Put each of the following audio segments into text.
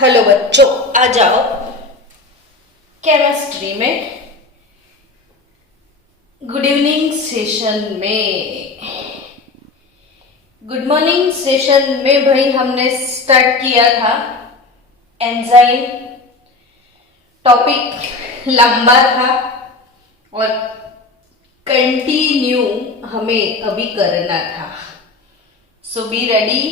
Hello बच्चों, आ जाओ chemistry में गुड इवनिंग सेशन में। गुड मॉर्निंग सेशन में भाई हमने स्टार्ट किया था एंजाइम। टॉपिक लंबा था और कंटिन्यू हमें अभी करना था। सो बी रेडी।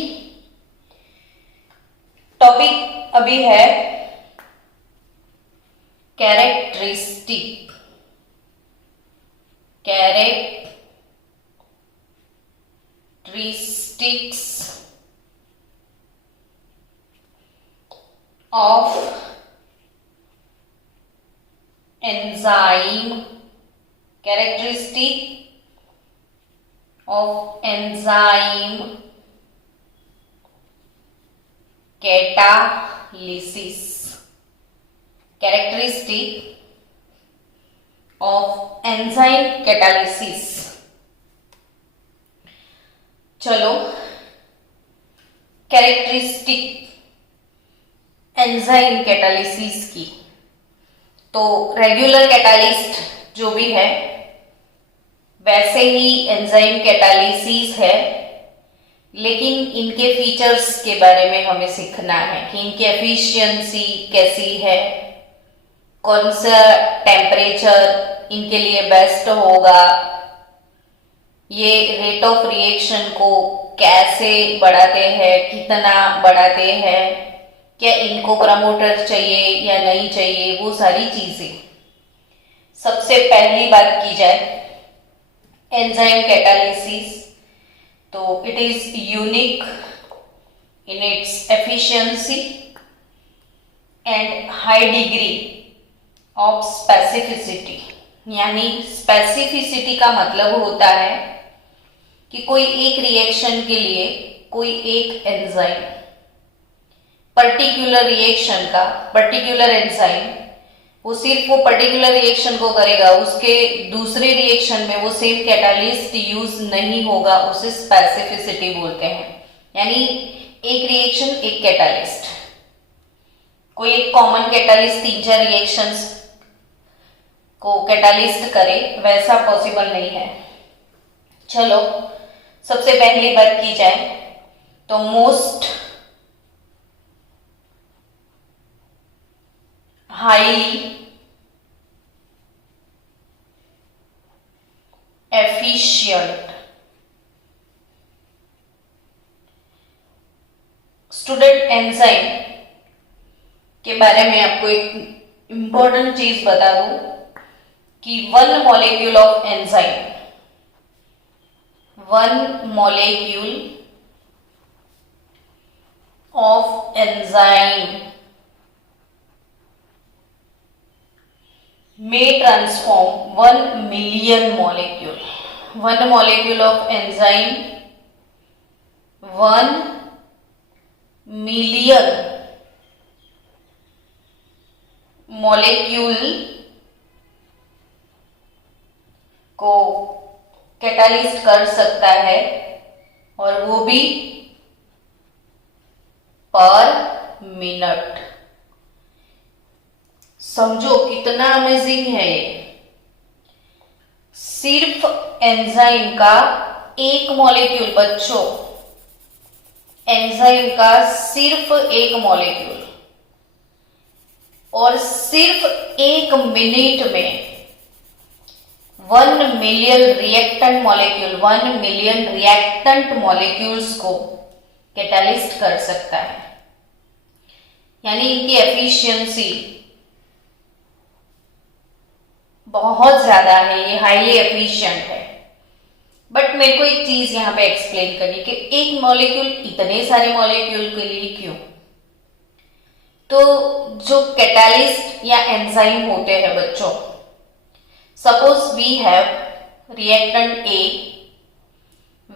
टॉपिक अभी है characteristics of enzyme, characteristic of enzyme catalysis, characteristic of enzyme catalysis. चलो, कैरेक्टरिस्टिक एंजाइम कैटालिसिस की। तो रेगुलर कैटालिस्ट जो भी है वैसे ही एंजाइम कैटालिसिस है, लेकिन इनके फीचर्स के बारे में हमें सीखना है कि इनकी एफिशिएंसी कैसी है, कौन सा टेम्परेचर इनके लिए बेस्ट होगा, ये रेट ऑफ रिएक्शन को कैसे बढ़ाते हैं, कितना बढ़ाते हैं, क्या इनको प्रमोटर चाहिए या नहीं चाहिए, वो सारी चीजें। सबसे पहली बात की जाए एंजाइम कैटालिसिस, तो it is unique in its efficiency and high degree of specificity. यानी स्पेसिफिसिटी का मतलब होता है कि कोई एक रिएक्शन के लिए कोई एक एंजाइम, पर्टिकुलर रिएक्शन का पर्टिकुलर एंजाइम वो सिर्फ वो पर्टिकुलर रिएक्शन को करेगा, उसके दूसरे रिएक्शन में वो सेम कैटालिस्ट यूज नहीं होगा, उसे स्पेसिफिसिटी बोलते हैं। यानी एक रिएक्शन एक कैटालिस्ट, कोई एक कॉमन कैटालिस्ट तीन चार रिएक्शंस को कैटालिस्ट करे, वैसा पॉसिबल नहीं है। चलो, सबसे पहली बात की जाए तो most highly efficient student enzyme के बारे में आपको एक इंपॉर्टेंट चीज बता दूं कि one molecule of enzyme may transform 1 million molecule. One molecule of enzyme 1 million molecule को कैटालिस्ट कर सकता है, और वो भी पर मिनट। समझो कितना अमेजिंग है ये। सिर्फ एंजाइम का एक मॉलिक्यूल बच्चों, एंजाइम का सिर्फ एक मॉलिक्यूल, और सिर्फ एक मिनट में 1 मिलियन रिएक्टेंट मॉलिक्यूल्स को कैटालिस्ट कर सकता है। यानी इनकी एफिशिएंसी बहुत ज्यादा है, ये हाईली एफिशिएंट है। बट मेरे को एक चीज यहां पे एक्सप्लेन करनी कि एक मॉलिक्यूल इतने सारे मॉलिक्यूल के लिए क्यों। तो जो कैटालिस्ट या एंजाइम होते हैं बच्चों, suppose we have reactant A,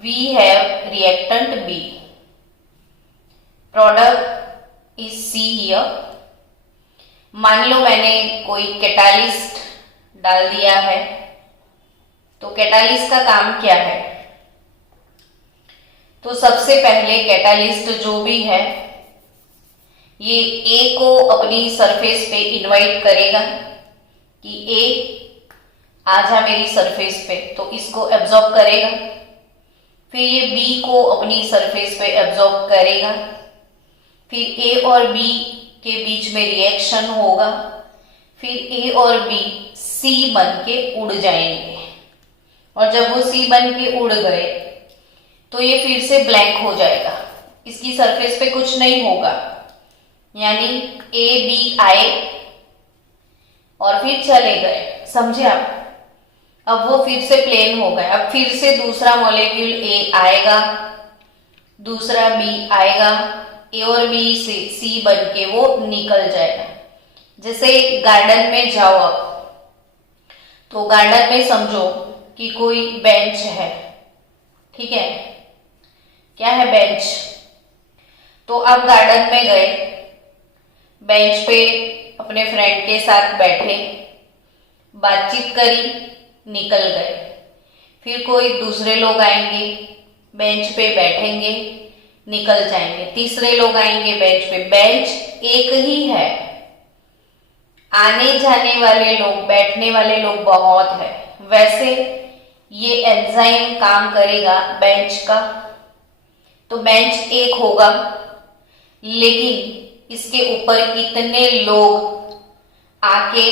we have reactant B, product is C here. मान लो मैंने कोई कैटालिस्ट डाल दिया है, तो कैटालिस्ट का काम क्या है? तो सबसे पहले कैटालिस्ट जो भी है ये ए को अपनी सरफेस पे इनवाइट करेगा कि ए आजा मेरी सरफेस पे, तो इसको एब्जॉर्ब करेगा। फिर ये बी को अपनी सरफेस पे एब्जॉर्ब करेगा। फिर ए और बी के बीच में रिएक्शन होगा। फिर ए और बी सी बन के उड़ जाएंगे, और जब वो सी बन के उड़ गए तो ये फिर से ब्लैंक हो जाएगा, इसकी सरफेस पे कुछ नहीं होगा। यानी ए बी आए और फिर चले गए, समझे आप। अब वो फिर से प्लेन हो गए। अब फिर से दूसरा मॉलिक्यूल ए आएगा, दूसरा बी आएगा, ए और बी से सी बन के वो निकल जाएगा। जैसे गार्डन में जाओ आप, तो गार्डन में समझो कि कोई बेंच है, ठीक है, क्या है, बेंच। तो आप गार्डन में गए, बेंच पे अपने फ्रेंड के साथ बैठे, बातचीत करी, निकल गए। फिर कोई दूसरे लोग आएंगे, बेंच पे बैठेंगे, निकल जाएंगे। तीसरे लोग आएंगे बेंच पे, बेंच एक ही है, आने जाने वाले लोग, बैठने वाले लोग बहुत है। वैसे ये एंजाइम काम करेगा बेंच का, तो बेंच एक होगा, लेकिन इसके ऊपर कितने लोग आके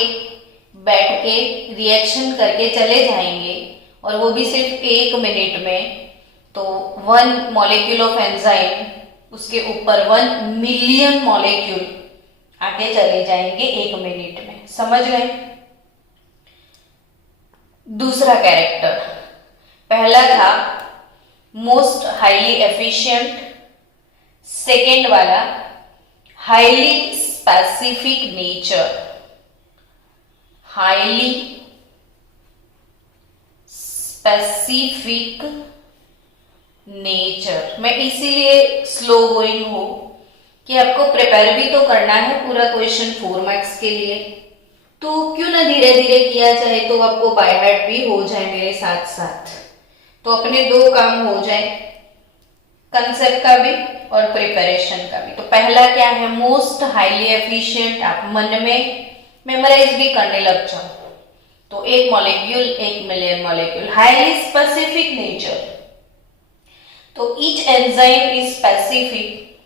बैठ के रिएक्शन करके चले जाएंगे, और वो भी सिर्फ 1 मिनट में। तो 1 मॉलिक्यूल ऑफ एंजाइम, उसके ऊपर 1 मिलियन मॉलिक्यूल आके चले जाएंगे 1 मिनट में, समझ गए। दूसरा कैरेक्टर, पहला था मोस्ट हाईली एफिशिएंट, सेकेंड वाला highly specific nature, highly specific nature. मैं इसीलिए स्लो गोइंग हूं कि आपको प्रिपेयर भी तो करना है पूरा क्वेश्चन 4 मार्क्स के लिए, तो क्यों ना धीरे धीरे किया जाए, तो आपको बाय हार्ट भी हो जाए मेरे साथ साथ, तो अपने 2 काम हो जाए, कंसेप्ट का भी और प्रिपरेशन का भी। तो पहला क्या है, मोस्ट हाईली एफिशिएंट, आप मन में मेमोराइज भी करने लग जाओ। तो 1 molecule 1 million molecule, highly specific nature. तो each enzyme is specific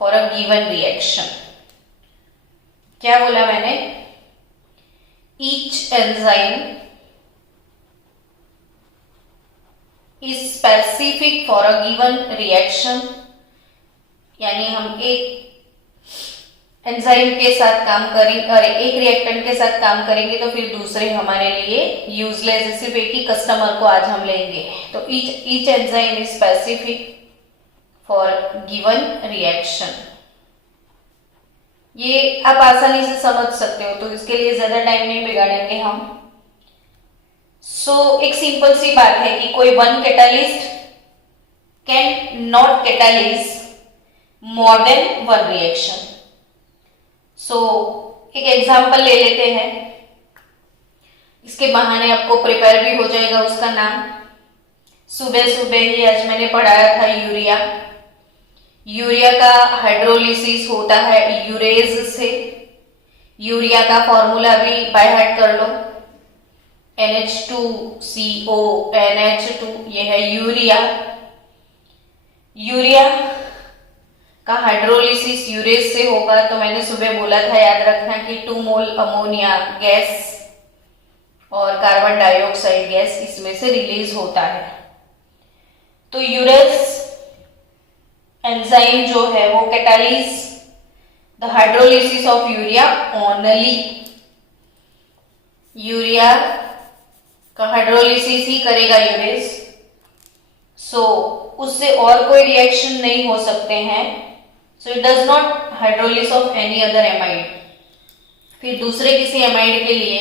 for a given reaction. क्या बोला मैंने, each enzyme is specific for a given reaction. यानी हम एक एंजाइम के साथ काम करेंगे और एक रिएक्टेंट के साथ काम करेंगे, तो फिर दूसरे हमारे लिए यूजलेस, सिर्फ एक ही कस्टमर को आज हम लेंगे। तो each enzyme is specific for given reaction. ये आप आसानी से समझ सकते हो, तो इसके लिए ज्यादा टाइम नहीं बिगाड़ेंगे हम। एक सिंपल सी बात है कि कोई 1 catalyst can not catalyse more than 1 reaction. एक एग्जांपल ले लेते हैं, इसके बहाने आपको प्रिपेयर भी हो जाएगा उसका नाम। सुबह सुबह ही आज मैंने पढ़ाया था यूरिया। यूरिया का हाइड्रोलिसिस होता है यूरेज से। यूरिया का फॉर्मूला भी बाय हार्ट कर लो, NH2CO NH2, ये है यूरिया। यूरिया का हाइड्रोलिसिस यूरेज से होगा, तो मैंने सुबह बोला था, याद रखना कि 2 मोल अमोनिया गैस और कार्बन डाइऑक्साइड गैस इसमें से रिलीज होता है। तो यूरेज एंजाइम जो है वो catalyse the hydrolysis of urea only. Urea का हाइड्रोलिसिस ही करेगा यूरेज, उससे और कोई रिएक्शन नहीं हो सकते हैं। It does not hydrolysis of any other amide. फिर दूसरे किसी एमाइड के लिए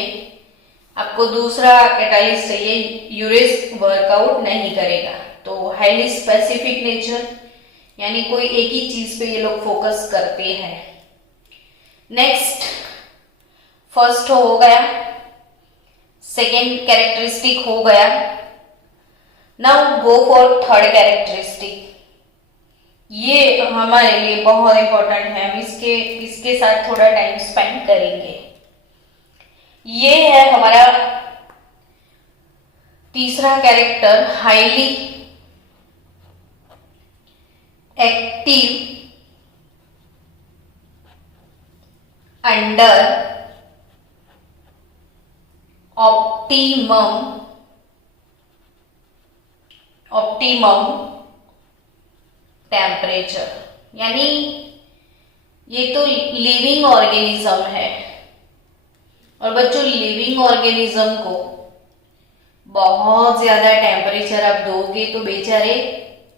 आपको दूसरा कैटालिस्ट चाहिए, यूरेज वर्कआउट नहीं करेगा। तो हाईली स्पेसिफिक नेचर, यानी कोई एक ही चीज पे ये लोग फोकस करते हैं। नेक्स्ट, फर्स्ट हो गया, सेकेंड कैरेक्टरिस्टिक हो गया। Now go for third characteristic. ये हमारे लिए बहुत इंपॉर्टेंट है, हम इसके इसके साथ थोड़ा टाइम स्पेंड करेंगे। ये है हमारा तीसरा character, highly active under optimum temperature. यानी ये तो लिविंग ऑर्गेनिज्म है, और बच्चों लिविंग ऑर्गेनिज्म को बहुत ज्यादा टेम्परेचर आप दोगे तो बेचारे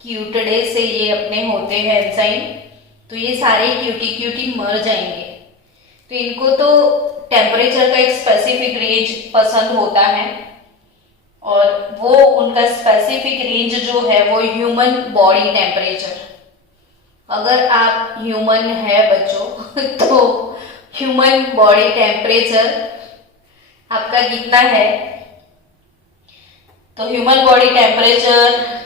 क्यूटडे से ये अपने होते हैं एंजाइम, तो ये सारे क्यूटी मर जाएंगे। तो इनको तो टेम्परेचर का एक स्पेसिफिक रेंज पसंद होता है, और वो उनका स्पेसिफिक रेंज जो है वो ह्यूमन बॉडी टेम्परेचर। अगर आप ह्यूमन है बच्चों तो ह्यूमन बॉडी टेम्परेचर आपका कितना है? तो ह्यूमन बॉडी टेम्परेचर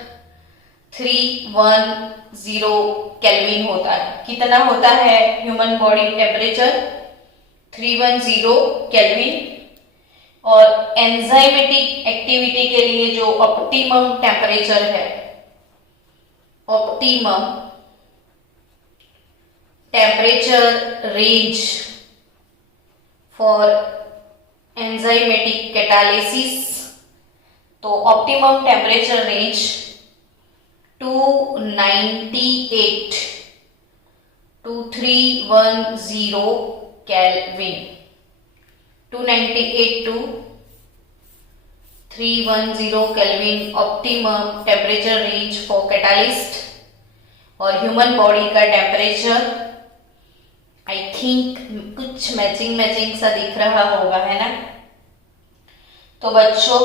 310 केल्विन होता है। कितना होता है ह्यूमन बॉडी टेम्परेचर? 310 केल्विन। और एंजाइमेटिक एक्टिविटी के लिए जो ऑप्टिमम टेम्परेचर है, optimum temperature range for enzymatic catalysis, तो optimum temperature range 298 to 310 kelvin. 298 to 310 kelvin optimum temperature range for catalyst. और ह्यूमन बॉडी का टेम्परेचर आई थिंक कुछ matching सा दिख रहा होगा, है ना? तो बच्चों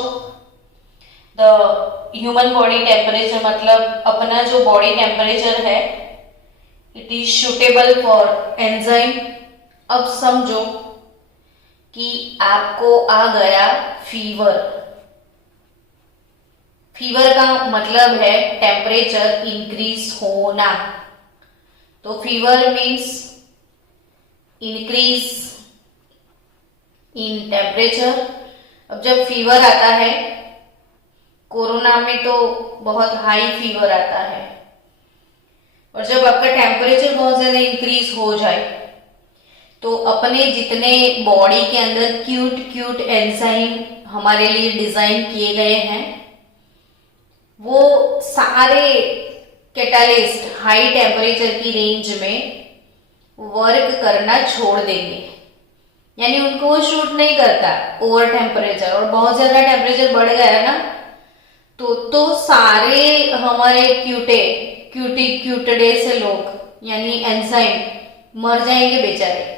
द ह्यूमन बॉडी टेम्परेचर मतलब अपना जो बॉडी टेम्परेचर है, it is suitable for enzyme. अब समझो कि आपको आ गया फीवर। फीवर का मतलब है टेम्परेचर इंक्रीज होना, तो fever means increase in temperature. अब जब फीवर आता है, कोरोना में तो बहुत हाई फीवर आता है, और जब आपका टेम्परेचर बहुत ज्यादा इंक्रीज हो जाए तो अपने जितने बॉडी के अंदर क्यूट एंजाइम हमारे लिए डिजाइन किए गए हैं, वो सारे कैटालिस्ट हाई टेम्परेचर की रेंज में वर्क करना छोड़ देंगे। यानी उनको वो शूट नहीं करता ओवर टेम्परेचर, और बहुत ज्यादा टेम्परेचर बढ़ गया ना तो सारे हमारे क्यूटडे से लोग यानी एंजाइम मर जाएंगे बेचारे।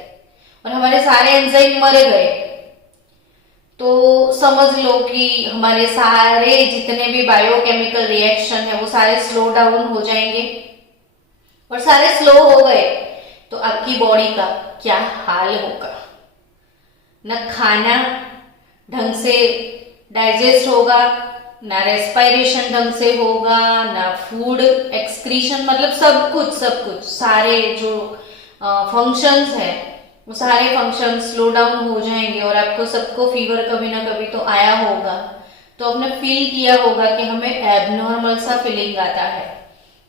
और हमारे सारे एंजाइम मर गए तो समझ लो कि हमारे सारे जितने भी बायोकेमिकल रिएक्शन है वो सारे स्लो डाउन हो जाएंगे। और सारे स्लो हो गए तो आपकी बॉडी का क्या हाल होगा? न खाना ढंग से डाइजेस्ट होगा, ना रेस्पिरेशन ढंग से होगा, ना फूड एक्सक्रीशन, मतलब सब कुछ सारे जो फंक्शंस है वो सारे फंक्शन स्लो डाउन हो जाएंगे। और आपको सबको फीवर कभी ना कभी तो आया होगा, तो आपने फील किया होगा कि हमें एबनॉर्मल सा फीलिंग आता है,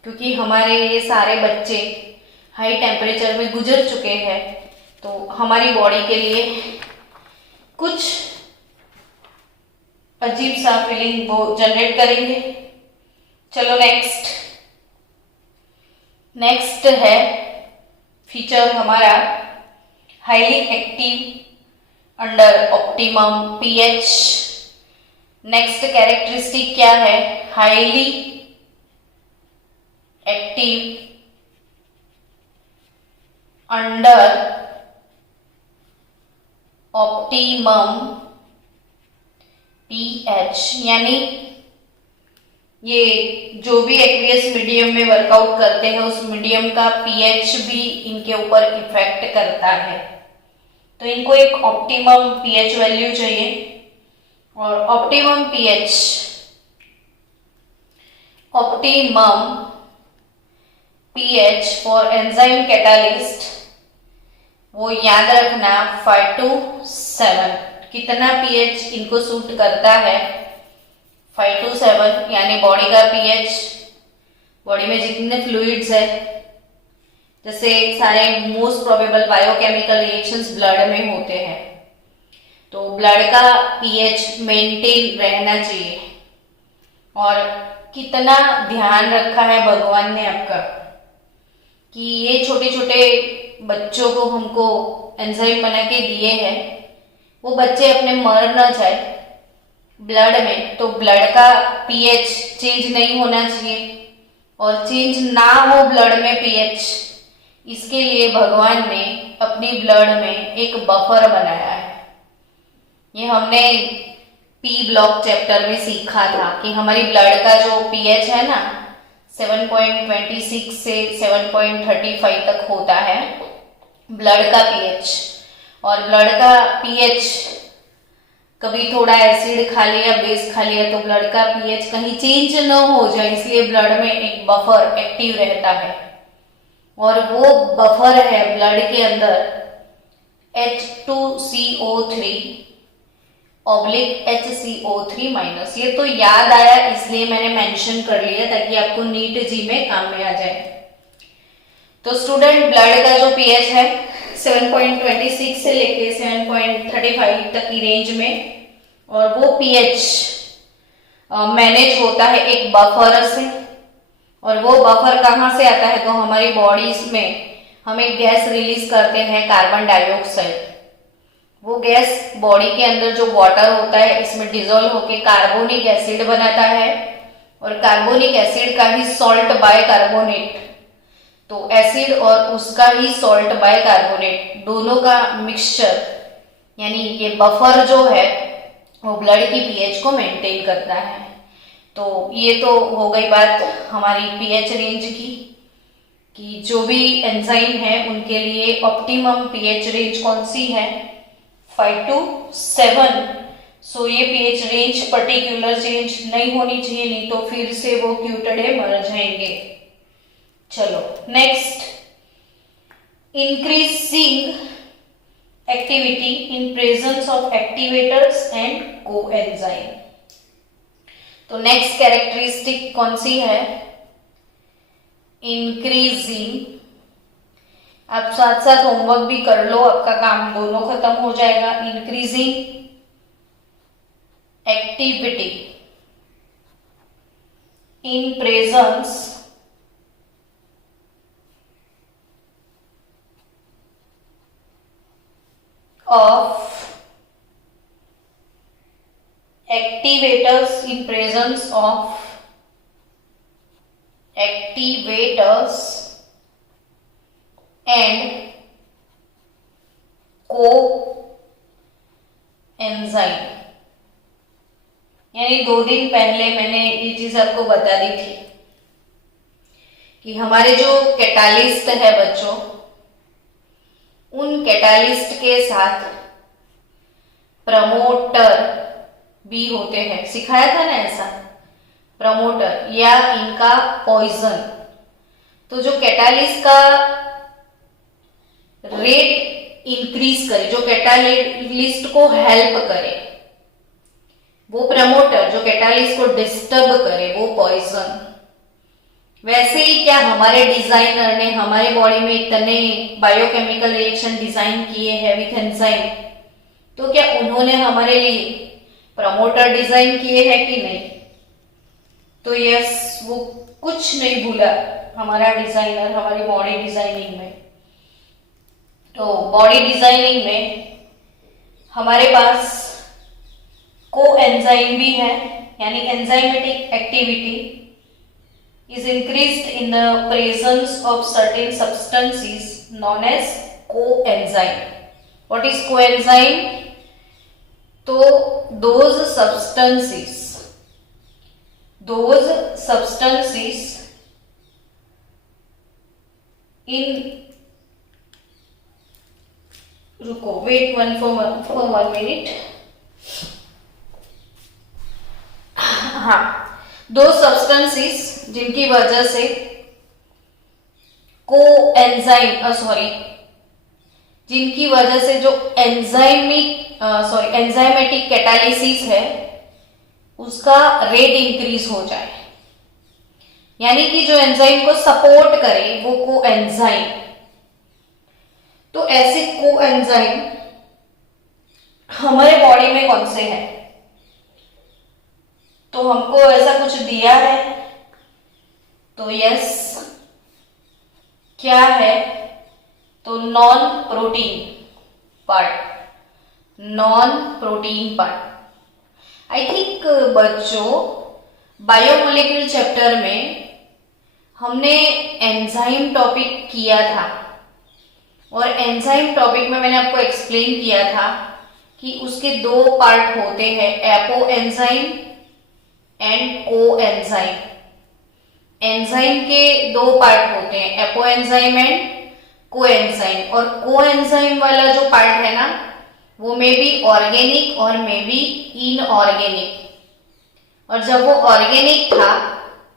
क्योंकि हमारे ये सारे बच्चे हाई टेम्परेचर में गुजर चुके हैं, तो हमारी बॉडी के लिए कुछ अजीब सा फीलिंग वो जनरेट करेंगे। चलो नेक्स्ट है फीचर हमारा highly active under optimum pH. Next characteristic क्या है? Highly active under optimum pH. यानी ये जो भी एक्वियस मीडियम में वर्कआउट करते हैं उस मीडियम का पीएच भी इनके ऊपर इफेक्ट करता है, तो इनको एक ऑप्टिमम पीएच वैल्यू चाहिए। और optimum pH for enzyme catalyst, वो याद रखना 5 to 7। कितना pH इनको सूट करता है? 5 to 7, यानी बॉडी का pH, बॉडी में जितने फ्लूइड्स है, जैसे सारे most probable biochemical reactions blood में होते हैं, तो ब्लड का pH मेंटेन रहना चाहिए। और कितना ध्यान रखा है भगवान ने आपका कि ये छोटे छोटे बच्चों को हमको एंजाइम बना के दिए हैं, वो बच्चे अपने मर ना जाए ब्लड में, तो ब्लड का पीएच चेंज नहीं होना चाहिए। और चेंज ना हो ब्लड में पीएच, इसके लिए भगवान ने अपनी ब्लड में एक बफर बनाया है। ये हमने पी ब्लॉक चैप्टर में सीखा था कि हमारी ब्लड का जो पीएच है ना 7.26 से 7.35 तक होता है ब्लड का पीएच। और ब्लड का पीएच कभी थोड़ा एसिड खा लिया, बेस खा लिया, तो ब्लड का पीएच कहीं चेंज न हो जाए, इसलिए ब्लड में एक बफर एक्टिव रहता है। और वो बफर है ब्लड के अंदर H2CO3 ऑब्लिक HCO3 माइनस। ये तो याद आया इसलिए मैंने मेंशन कर लिया ताकि आपको नीट जी में काम में आ जाए। तो स्टूडेंट, ब्लड का जो पीएच है 7.26 से लेके 7.35 तक की रेंज में, और वो पीएच मैनेज होता है एक बफर से। और वो बफर कहाँ से आता है? तो हमारी बॉडीज में हम एक गैस रिलीज करते हैं, कार्बन डाइऑक्साइड। वो गैस बॉडी के अंदर जो वाटर होता है इसमें डिजोल्व होके कार्बोनिक एसिड बनाता है, और कार्बोनिक एसिड का ही सॉल्ट बाय कार्बोनेट, तो एसिड और उसका ही सॉल्ट बाय कार्बोनेट दोनों का मिक्सचर, यानी ये बफर जो है वो ब्लड की पीएच को मेंटेन करता है। तो ये तो हो गई बात हमारी पीएच रेंज की कि जो भी एंजाइम है उनके लिए ऑप्टिमम पीएच रेंज कौन सी है? 5 to 7। सो ये पीएच रेंज पर्टिकुलर चेंज नहीं होनी चाहिए, नहीं तो फिर से वो क्यूटड़े मर जाएंगे। चलो next, increasing activity in presence of activators and coenzyme. तो नेक्स्ट कैरेक्टरिस्टिक कौन सी है? इंक्रीजिंग। आप साथ साथ होमवर्क भी कर लो, आपका काम दोनों खत्म हो जाएगा। Increasing activity in presence of activators, in presence of activators and coenzyme। यानी 2 दिन पहले मैंने ये चीज आपको बता दी थी कि हमारे जो कैटालिस्ट है बच्चों, उन कैटालिस्ट के साथ प्रमोटर भी होते हैं। सिखाया था ना ऐसा, प्रमोटर या इनका पॉइजन। तो जो कैटालिस्ट का रेट इंक्रीज करे, जो कैटालिस्ट को हेल्प करे, वो प्रमोटर। जो कैटालिस्ट को डिस्टर्ब करे, वो पॉइजन। वैसे ही क्या हमारे डिजाइनर ने हमारे बॉडी में इतने बायोकेमिकल रिएक्शन डिजाइन किए हैं विथ एंजाइम, तो क्या उन्होंने हमारे लिए प्रमोटर डिजाइन किए हैं कि नहीं? तो यस, वो कुछ नहीं भूला हमारा डिजाइनर हमारी बॉडी डिजाइनिंग में। तो बॉडी डिजाइनिंग में हमारे पास कोएंजाइम भी है, यानी enzymatic activity is increased in the presence of certain substances known as coenzyme. What is coenzyme? तो those substances in, रुको, wait for one minute। हाँ, दो सब्सटेंसेस जिनकी वजह से को एंजाइम जिनकी वजह से जो एंजाइमेटिक कैटालिसिस है उसका रेट इंक्रीज हो जाए, यानी कि जो एंजाइम को सपोर्ट करे वो को एंजाइम। तो ऐसे को एंजाइम हमारे बॉडी में कौन से हैं? तो हमको ऐसा कुछ दिया है, तो यस, क्या है? तो non protein part. I think बच्चों बायोमोलिक्यूल चैप्टर में हमने एंजाइम टॉपिक किया था, और एंजाइम टॉपिक में मैंने आपको एक्सप्लेन किया था कि उसके दो पार्ट होते हैं, एपो एंजाइम एंड को एंजाइम। एंजाइम के दो पार्ट होते हैं, एपो एंजाइम एंड को एंजाइम। और को एंजाइम वाला जो पार्ट है ना, वो मे बी ऑर्गेनिक और मे बी इनऑर्गेनिक। और जब वो ऑर्गेनिक था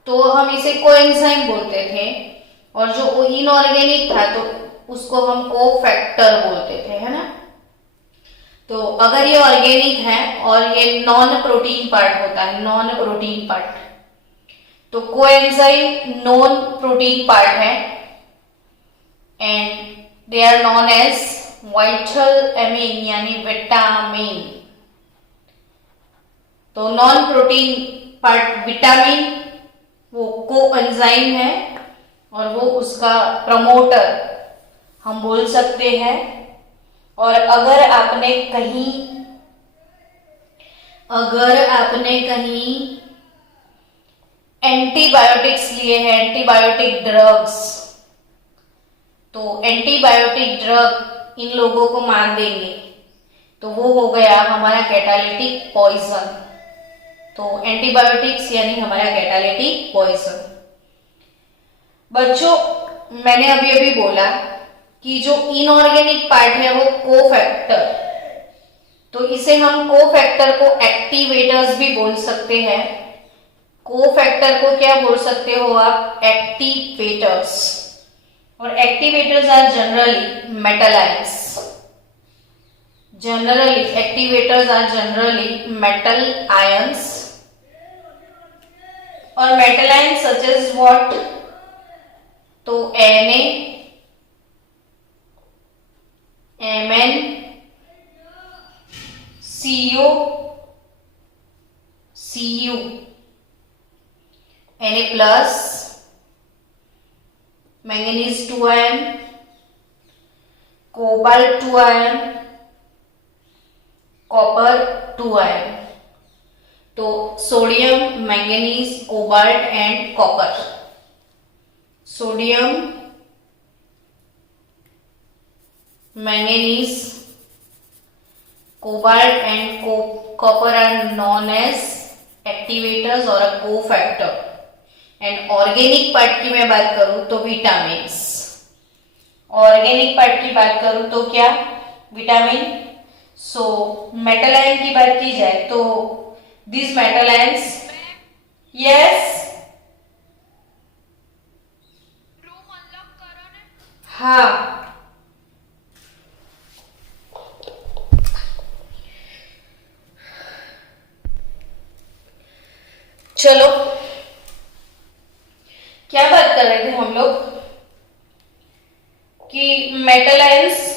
तो हम इसे को एंजाइम बोलते थे, और जो इनऑर्गेनिक था तो उसको हम को फैक्टर बोलते थे, है ना। तो अगर ये ऑर्गेनिक है और ये नॉन प्रोटीन पार्ट होता है, नॉन प्रोटीन पार्ट, तो कोएंजाइम नॉन प्रोटीन पार्ट है and they are known as vital amine यानी विटामिन। तो नॉन प्रोटीन पार्ट विटामिन वो कोएंजाइम है और वो उसका प्रमोटर हम बोल सकते हैं। और अगर आपने कहीं एंटीबायोटिक्स लिए हैं, एंटीबायोटिक ड्रग्स, तो एंटीबायोटिक ड्रग इन लोगों को मार देंगे तो वो हो गया हमारा कैटालिटिक पॉइजन। तो एंटीबायोटिक्स यानी हमारा कैटालिटिक पॉइजन। बच्चों मैंने अभी बोला कि जो इनऑर्गेनिक पार्ट है वो कोफैक्टर, तो इसे हम कोफैक्टर को एक्टिवेटर्स भी बोल सकते हैं। कोफैक्टर को क्या बोल सकते हो आप? एक्टिवेटर्स। और activators are generally metal ions. Activators are generally metal ions. और metal ions such as what? तो Na, Mn, Co, Cu, Na plus, manganese 2 ion, cobalt 2 ion, copper 2 ion। तो sodium, manganese, cobalt and copper. Sodium, manganese, cobalt and copper are known as activators और a cofactor. And organic part की मैं बात करूं तो vitamins. Organic part की बात करूं तो क्या? विटामिन। सो मेटल आयन की बात की जाए तो दिस मेटल आयंस, यस, हाँ, चलो क्या बात कर रहे थे हम लोग कि मेटल आयंस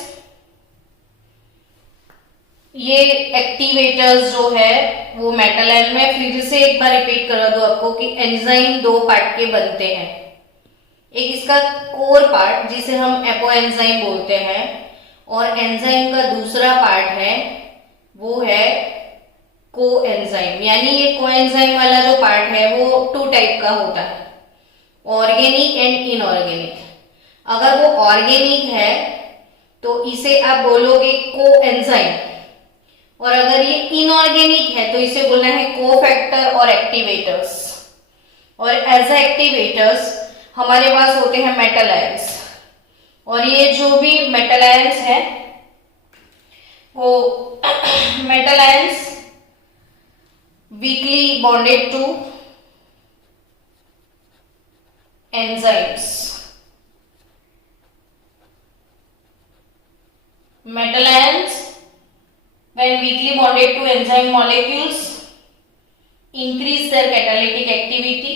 ये एक्टिवेटर्स जो है वो मेटल आयन में। फिर से एक बार रिपीट करा दो आपको कि एंजाइम दो पार्ट के बनते हैं। एक इसका कोर पार्ट जिसे हम एपो एंजाइम बोलते हैं, और एंजाइम का दूसरा पार्ट है वो है को एंजाइम। यानी ये को एंजाइम वाला जो पार्ट है वो 2 टाइप का होता है, ऑर्गेनिक एंड इनऑर्गेनिक। अगर वो ऑर्गेनिक है तो इसे आप बोलोगे को एंजाइम, और अगर ये इनऑर्गेनिक है तो इसे बोलना है कोफैक्टर और एक्टिवेटर्स। और एज एक्टिवेटर्स हमारे पास होते हैं मेटल आयंस, और ये जो भी मेटल आयंस है वो metal ions weakly bonded to enzymes, metal ions when weakly bonded to enzyme molecules increase their catalytic activity।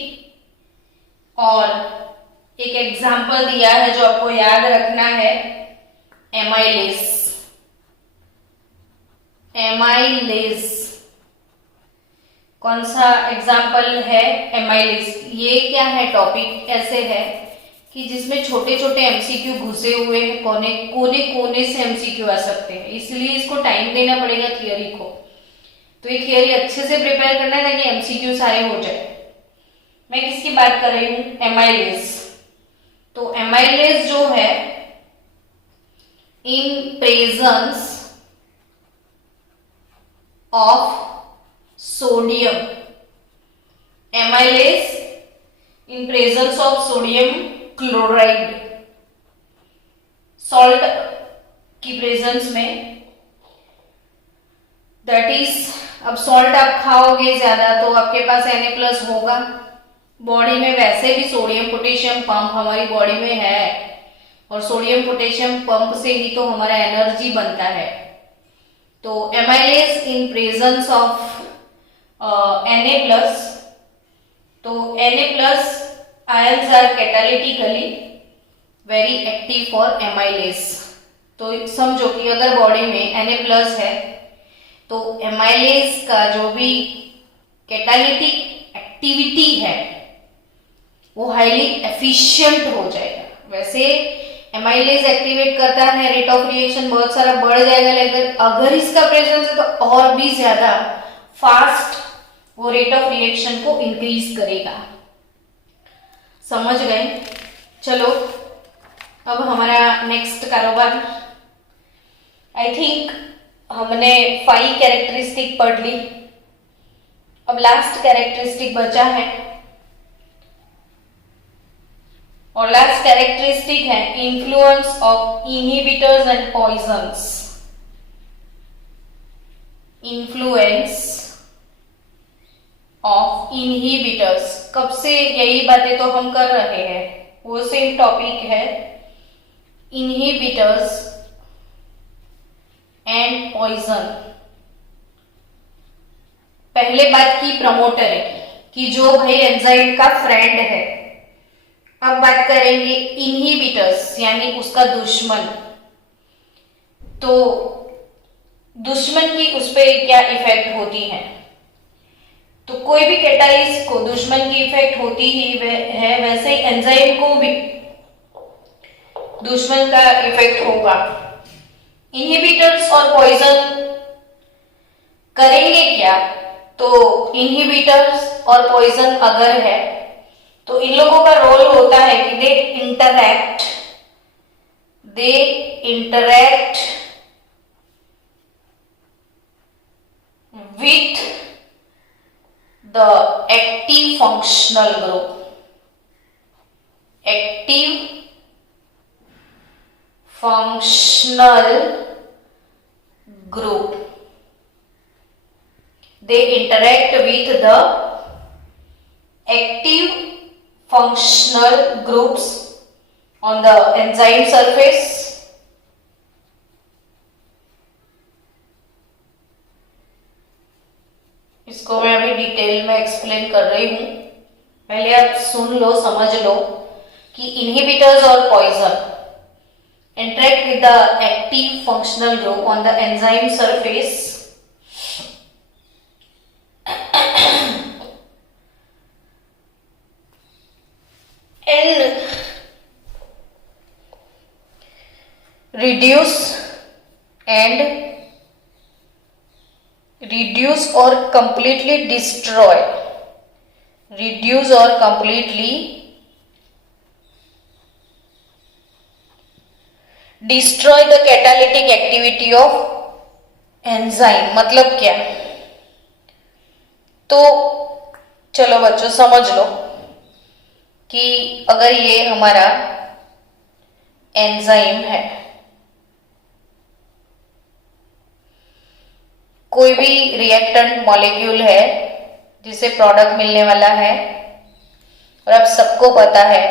और एक एग्जाम्पल दिया है जो आपको याद रखना है, एमाइलेज। एमाइलेज कौन सा एग्जाम्पल है? एमाइलेज। ये क्या है? टॉपिक ऐसे है कि जिसमें छोटे छोटे एमसीक्यू घुसे हुए हैं, कोने कोने कोने से एमसीक्यू आ सकते हैं, इसलिए इसको टाइम देना पड़ेगा थियोरी को। तो ये थियोरी अच्छे से प्रिपेयर करना है ताकि एमसीक्यू सारे हो जाए। मैं किसकी बात कर रही हूं? एमाइलेज। तो एमाइलेज जो है, इन presence of sodium, amylase in presence of sodium chloride, salt की प्रेजेंस में, दैट इज, अब सॉल्ट आप खाओगे ज्यादा तो आपके पास Na+ होगा। बॉडी में वैसे भी सोडियम पोटेशियम पंप हमारी बॉडी में है, और सोडियम पोटेशियम पंप से ही तो हमारा एनर्जी बनता है। तो amylase in presence of Na+, तो Na+ ions are catalytically very active for amylase। तो समझो कि अगर बॉडी में Na+ है तो एमाइलेज का जो भी कैटालिटिक एक्टिविटी है वो हाईली एफिशिएंट हो जाएगा। वैसे एमाइलेज एक्टिवेट करता है, रेट ऑफ रिएक्शन बहुत सारा बढ़ जाएगा, लेकिन अगर इसका प्रेजेंस है तो और भी ज्यादा फास्ट वो रेट ऑफ रिएक्शन को इंक्रीज करेगा। समझ गए? चलो अब हमारा नेक्स्ट कारोबार, आई थिंक हमने 5 कैरेक्टरिस्टिक पढ़ ली, अब लास्ट कैरेक्टरिस्टिक बचा है, और लास्ट कैरेक्टरिस्टिक है influence of inhibitors and poisons. Influence of inhibitors, कब से यही बातें तो हम कर रहे हैं, वो सेम टॉपिक है, इनहिबिटर्स एंड पॉइजन। पहले बात की प्रमोटर की जो भाई एंजाइम का फ्रेंड है। अब बात करेंगे इनहिबिटर्स यानी उसका दुश्मन। तो दुश्मन की उस पर क्या इफेक्ट होती है? तो कोई भी कैटालिस्ट को दुश्मन की इफेक्ट होती ही है, वैसे ही एंजाइम को भी दुश्मन का इफेक्ट होगा। इनहिबिटर्स और पॉइजन करेंगे क्या? तो इनहिबिटर्स और पॉइजन अगर है तो इन लोगों का रोल होता है कि they interact with the active functional group। active functional group, they interact with the active functional groups on the enzyme surface। इसको मैं अभी डिटेल में एक्सप्लेन कर रही हूं, पहले आप सुन लो, समझ लो कि इनहिबिटर्स और poison interact with the active functional group on the enzyme surface and reduce or completely destroy the catalytic activity of enzyme। मतलब क्या? तो चलो बच्चों समझ लो कि अगर ये हमारा एंजाइम है, कोई भी रिएक्टेंट मॉलिक्यूल है जिसे प्रोडक्ट मिलने वाला है, और अब सबको पता है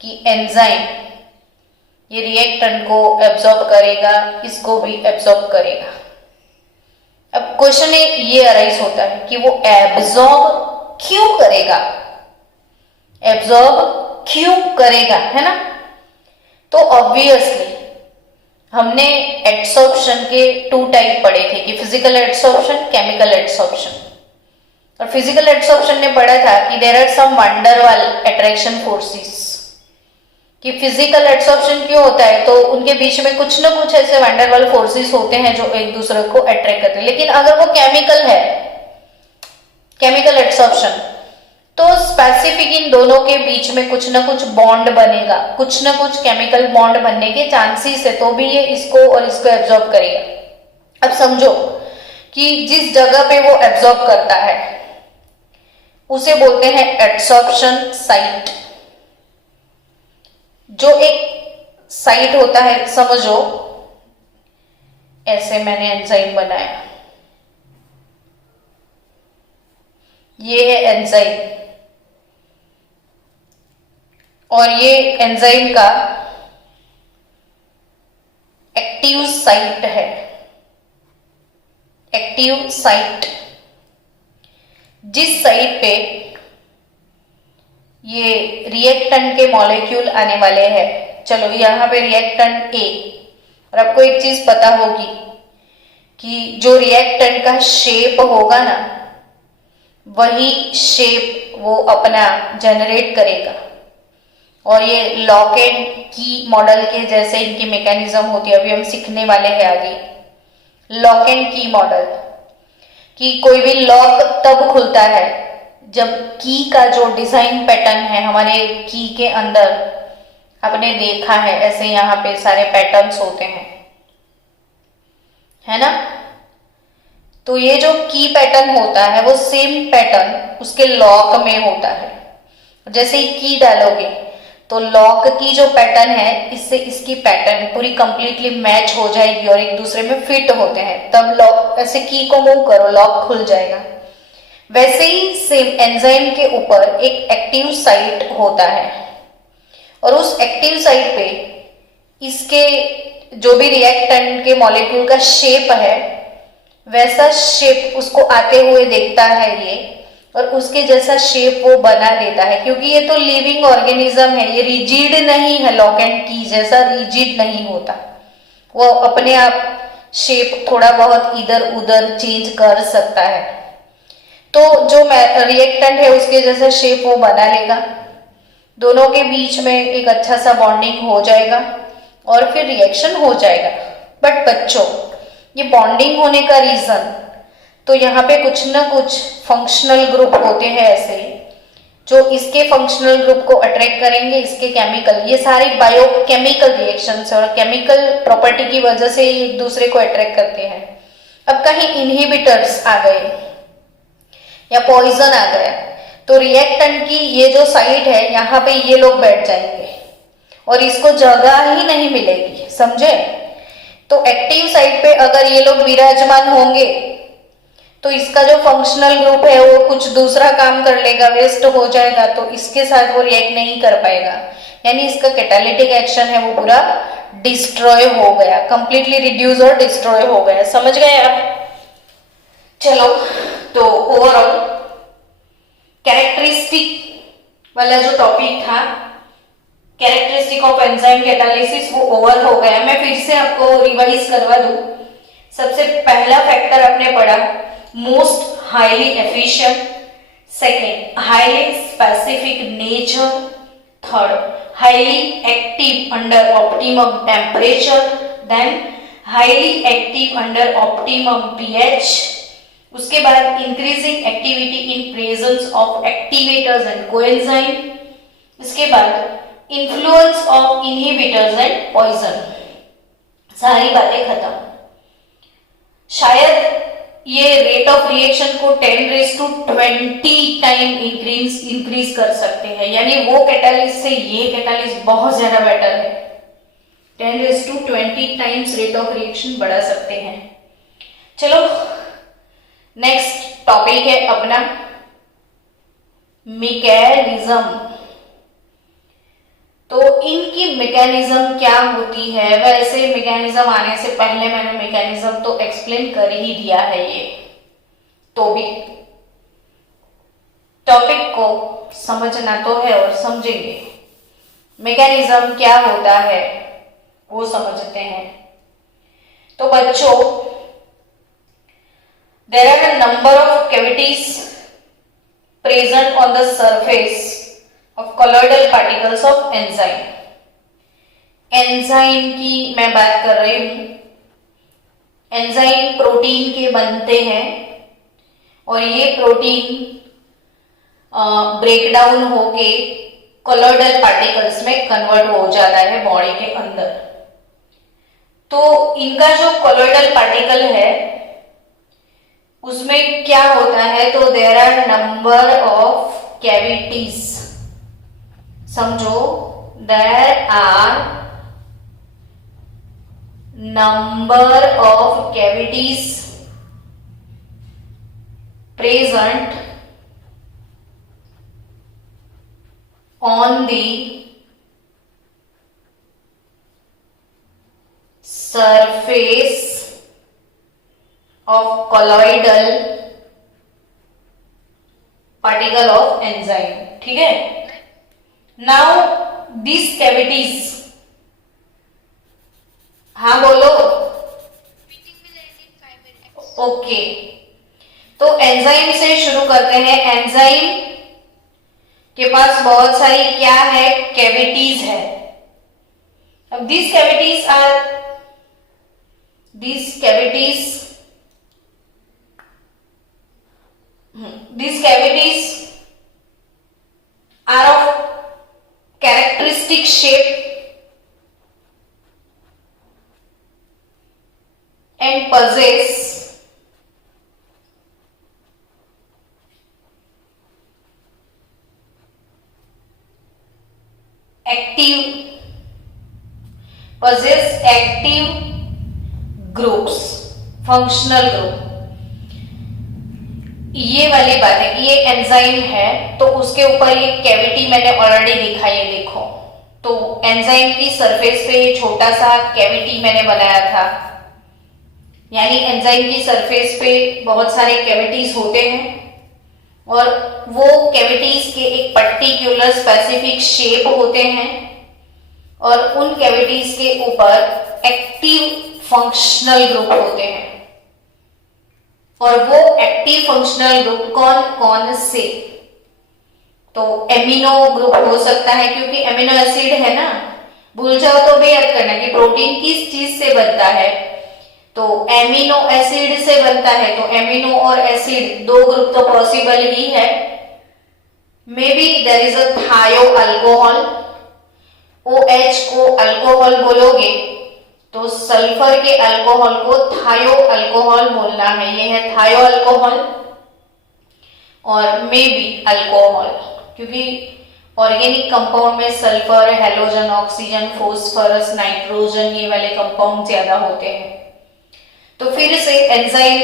कि एंजाइम ये रिएक्टेंट को एब्जॉर्ब करेगा, इसको भी एब्जॉर्ब करेगा। अब क्वेश्चन ये अराइज होता है कि वो एब्जॉर्ब क्यों करेगा, एब्जॉर्ब क्यों करेगा, है ना। तो ऑब्वियसली हमने एड्सॉर्प्शन के 2 टाइप पढ़े थे कि फिजिकल एड्सॉर्प्शन, केमिकल एड्सॉर्प्शन। और फिजिकल एड्सॉर्प्शन ने पढ़ा था कि there are some van der Waals attraction forces, कि फिजिकल एड्सॉर्प्शन क्यों होता है, तो उनके बीच में कुछ ना कुछ ऐसे वंडर वाल फोर्सेस होते हैं जो एक दूसरे को अट्रैक्ट करते हैं। लेकिन अगर वो केमिकल है, केमिकल एड्सॉर्प्शन, तो स्पेसिफिक इन दोनों के बीच में कुछ ना कुछ बॉन्ड बनेगा, कुछ ना कुछ केमिकल बॉन्ड बनने के चांसेस है, तो भी ये इसको और इसको एब्जॉर्ब करेगा। अब समझो कि जिस जगह पे वो एब्जॉर्ब करता है उसे बोलते हैं एड्सॉर्प्शन साइट। जो एक साइट होता है, समझो ऐसे मैंने एंजाइम बनाया, ये है एंजाइम, और ये एंजाइम का एक्टिव साइट है, एक्टिव साइट। जिस साइट पे ये रिएक्टेंट के मॉलिक्यूल आने वाले हैं, चलो यहां पे रिएक्टेंट ए, और आपको एक चीज पता होगी कि जो रिएक्टेंट का शेप होगा ना, वही शेप वो अपना जनरेट करेगा। और ये लॉक एंड की मॉडल के जैसे इनकी मैकेनिज्म होती है, अभी हम सीखने वाले हैं आगे। लॉक एंड की मॉडल, कि कोई भी लॉक तब खुलता है जब की का जो डिजाइन पैटर्न है हमारे की के अंदर, आपने देखा है ऐसे यहाँ पे सारे पैटर्न्स होते हैं, है ना। तो ये जो की पैटर्न होता है वो सेम पैटर्न उसके लॉक में होता है। जैसे ही की डालोगे तो लॉक की जो पैटर्न है इससे इसकी पैटर्न पूरी कंप्लीटली मैच हो जाएगी और एक दूसरे में फिट होते हैं, तब लॉक, ऐसे की को मूव करो लॉक खुल जाएगा। वैसे ही सेम एंजाइम के ऊपर एक एक्टिव साइट होता है, और उस एक्टिव साइट पे इसके जो भी रिएक्टेंट के मॉलिक्यूल का शेप है वैसा शेप उसको आते हुए देखता है ये, और उसके जैसा शेप वो बना देता है। क्योंकि ये तो लिविंग ऑर्गेनिज्म है, ये रिजिड नहीं है, लॉक एंड की जैसा रिजिड नहीं होता, वो अपने आप शेप थोड़ा बहुत इधर उधर चेंज कर सकता है। तो जो रिएक्टेंट है उसके जैसा शेप वो बना लेगा, दोनों के बीच में एक अच्छा सा बॉन्डिंग हो जाएगा और फिर रिएक्शन हो जाएगा। बट बच्चों, ये बॉन्डिंग होने का रीजन, तो यहाँ पे कुछ ना कुछ फंक्शनल ग्रुप होते हैं ऐसे जो इसके फंक्शनल ग्रुप को अट्रैक्ट करेंगे, इसके केमिकल, ये सारी बायोकेमिकल रिएक्शंस और केमिकल प्रॉपर्टी की वजह से एक दूसरे को अट्रैक्ट करते हैं। अब कहीं इनहिबिटर्स आ गए या पॉइजन आ गया तो रिएक्टेंट की ये जो साइट है यहाँ पे ये लोग बैठ जाएंगे और इसको जगह ही नहीं मिलेगी, समझे। तो एक्टिव साइट पे अगर ये लोग विराजमान होंगे तो इसका जो फंक्शनल ग्रुप है वो कुछ दूसरा काम कर लेगा, वेस्ट हो जाएगा, तो इसके साथ वो रिएक्ट नहीं कर पाएगा, यानी इसका कैटालिटिक एक्शन है वो पूरा डिस्ट्रॉय हो गया, कंप्लीटली रिड्यूस और डिस्ट्रॉय हो गया। समझ गए आप। चलो, तो ओवरऑल कैरेक्टरिस्टिक वाला जो टॉपिक था, कैरेक्टरिस्टिक ऑफ एंजाइम कैटालिसिस, वो ओवर हो गया। मैं फिर से आपको रिवाइज करवा दूं। सबसे पहला फैक्टर आपने पढ़ा most highly efficient, second highly specific nature, third highly active under optimum temperature, then highly active under optimum pH, उसके बाद increasing activity in presence of activators and coenzyme, इसके बाद influence of inhibitors and poison. सारी बातें खत्म। शायद ये rate of reaction को 10⁻20 टाइम इंक्रीज कर सकते हैं, यानी वो कैटालिस्ट से ये कैटालिस्ट बहुत ज्यादा बेटर है। 10⁻20 टाइम्स रेट ऑफ रिएक्शन बढ़ा सकते हैं। चलो, नेक्स्ट टॉपिक है अपना मैकेनिज्म। तो इनकी मैकेनिज्म क्या होती है, वैसे मैकेनिज्म आने से पहले मैंने मैकेनिज्म तो एक्सप्लेन कर ही दिया है ये, तो भी टॉपिक को समझना तो है और समझेंगे। मैकेनिज्म क्या होता है वो समझते हैं। तो बच्चों, there are a number of cavities present on the surface of colloidal particles of enzyme. Enzyme की मैं बात कर रही हूं। एंजाइम प्रोटीन के बनते हैं और ये प्रोटीन ब्रेकडाउन होके कोलॉइडल पार्टिकल्स में कन्वर्ट हो जाता है बॉडी के अंदर। तो इनका जो कोलॉइडल पार्टिकल है उसमें क्या होता है, तो there are number of cavities. समझो, there are number of cavities present on the surface of colloidal particle of enzyme। ठीक है। now these cavities, हाँ बोलो। ओके, तो एंजाइम से शुरू करते हैं। एंजाइम के पास बहुत सारी क्या है, कैविटीज है। अब these cavities are of characteristic shape and possess active groups, functional group. ये वाली बात है कि ये एंजाइम है तो उसके ऊपर ये कैविटी मैंने ऑलरेडी दिखाई है, देखो। तो एंजाइम की सरफेस पे ये छोटा सा कैविटी मैंने बनाया था, यानी एंजाइम की सरफेस पे बहुत सारे कैविटीज होते हैं और वो कैविटीज के एक पर्टिकुलर स्पेसिफिक शेप होते हैं और उन कैविटीज के ऊपर एक्टिव फंक्शनल ग्रुप होते हैं। और वो एक्टिव फंक्शनल ग्रुप कौन कौन से, तो एमिनो ग्रुप हो सकता है, क्योंकि एमिनो एसिड है ना, भूल जाओ तो भी याद करना कि प्रोटीन किस चीज से बनता है, तो एमिनो एसिड से बनता है। तो एमिनो और एसिड दो ग्रुप तो पॉसिबल ही है। May be there is a thio alcohol, OH को अल्कोहल बोलोगे तो सल्फर के अल्कोहल को थायो अल्कोहल बोलना है, ये है थायो अल्कोहल। और मे बी अल्कोहल, क्योंकि ऑर्गेनिक कंपाउंड में sulphur, halogen, oxygen, phosphorus, nitrogen ये वाले कंपाउंड ज्यादा होते हैं। तो फिर से एंजाइम,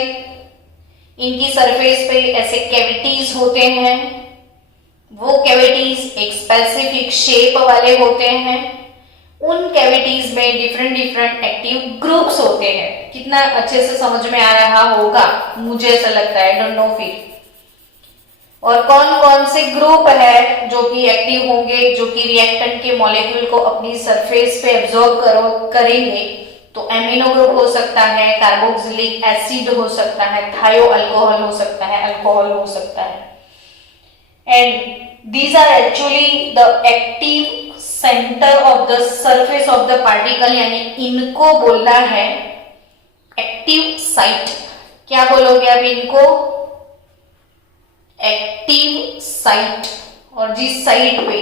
इनकी सरफेस पे ऐसे कैविटीज होते हैं, वो कैविटीज एक स्पेसिफिक शेप वाले होते हैं। उन कैविटीज में डिफरेंट डिफरेंट एक्टिव ग्रुप्स होते हैं। कितना अच्छे से समझ में आ रहा होगा, मुझे ऐसा लगता है, डोंट नो फिर। और कौन कौन से ग्रुप है जो कि एक्टिव होंगे, जो कि रिएक्टेंट के मॉलिक्यूल को अपनी सरफेस पे एब्जॉर्ब करेंगे, तो एमिनो ग्रुप हो सकता है, कार्बोक्सिलिक एसिड हो सकता है, थायो अल्कोहल हो सकता है, अल्कोहल हो सकता है। And these are actually the active center of the surface of the particle, यानी इनको बोलना है एक्टिव साइट। क्या बोलोगे आप इनको? Active site. और जिस साइट पे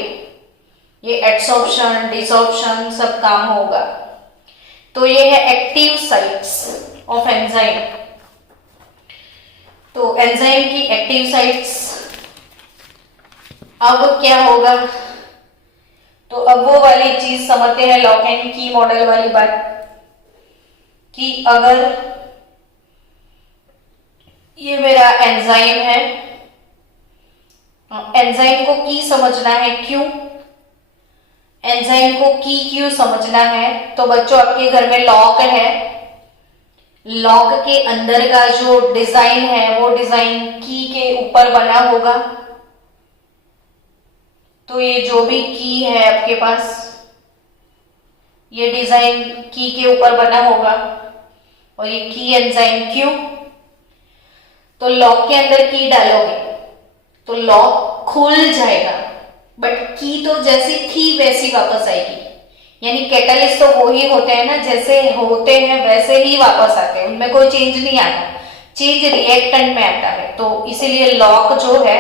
ये एड्सॉर्प्शन, डिसॉर्प्शन सब काम होगा, तो ये है एक्टिव साइट्स ऑफ एंजाइम। तो एंजाइम की एक्टिव साइट्स। अब क्या होगा, तो अब वो वाली चीज समझते हैं, लॉक एंड की मॉडल वाली बात, कि अगर ये मेरा एंजाइम है, एंजाइम को की समझना है, क्यों? एंजाइम को की क्यों समझना है? तो बच्चों, आपके घर में लॉक है, लॉक के अंदर का जो डिजाइन है वो डिजाइन की के ऊपर बना होगा। तो ये जो भी की है आपके पास, ये डिजाइन की के ऊपर बना होगा। और ये की एंजाइम क्यों? तो लॉक के अंदर की डालोगे तो लॉक खुल जाएगा, बट की तो जैसी थी वैसी वापस आएगी। यानी कैटलिस्ट तो वो ही होते हैं ना, जैसे होते हैं वैसे ही वापस आते हैं, उनमें कोई चेंज नहीं आता, चेंज रिएक्टेंट में आता है। तो इसीलिए लॉक जो है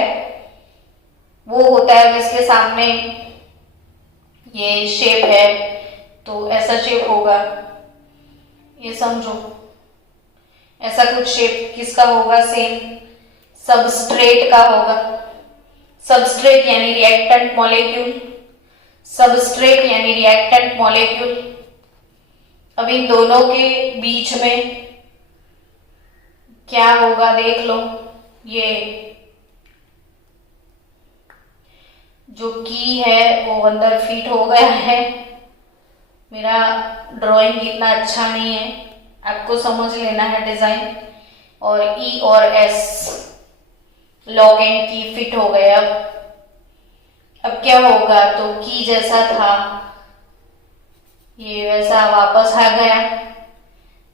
वो होता है, इसके सामने ये शेप है तो ऐसा शेप होगा, ये समझो। ऐसा कुछ शेप किसका होगा? सेम सबस्ट्रेट का होगा। सबस्ट्रेट यानी रिएक्टेंट मॉलिक्यूल, सबस्ट्रेट यानी रिएक्टेंट मॉलिक्यूल। अब इन दोनों के बीच में क्या होगा देख लो। ये जो की है वो अंदर फिट हो गया है। मेरा ड्राइंग इतना अच्छा नहीं है, आपको समझ लेना है डिजाइन। और ई और एस लॉक एंड की फिट हो गया। अब क्या होगा? तो की जैसा था ये वैसा वापस आ गया,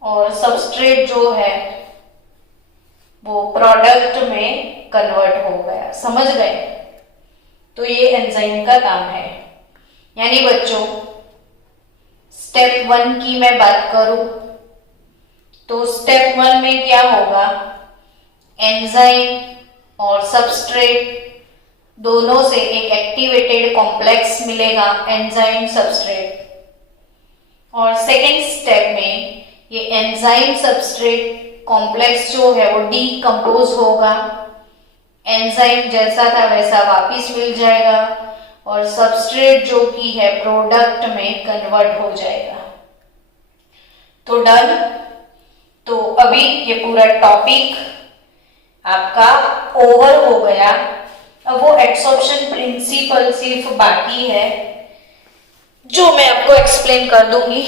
और सबस्ट्रेट जो है वो प्रोडक्ट में कन्वर्ट हो गया। समझ गए? तो ये एंजाइम का काम है। यानी बच्चों, स्टेप 1 की मैं बात करूं तो स्टेप 1 में क्या होगा? एंजाइम और सबस्ट्रेट दोनों से एक एक्टिवेटेड कॉम्प्लेक्स मिलेगा, एंजाइम सबस्ट्रेट। और सेकेंड स्टेप में ये एंजाइम सबस्ट्रेट कॉम्प्लेक्स जो है वो डीकंपोज होगा, एंजाइम जैसा था वैसा वापस मिल जाएगा, और सबस्ट्रेट जो कि है प्रोडक्ट में कन्वर्ट हो जाएगा। तो डन। तो अभी ये पूरा टॉपिक आपका ओवर हो गया। अब वो एब्सॉर्प्शन प्रिंसिपल सिर्फ बाकी है जो मैं आपको एक्सप्लेन कर दूंगी।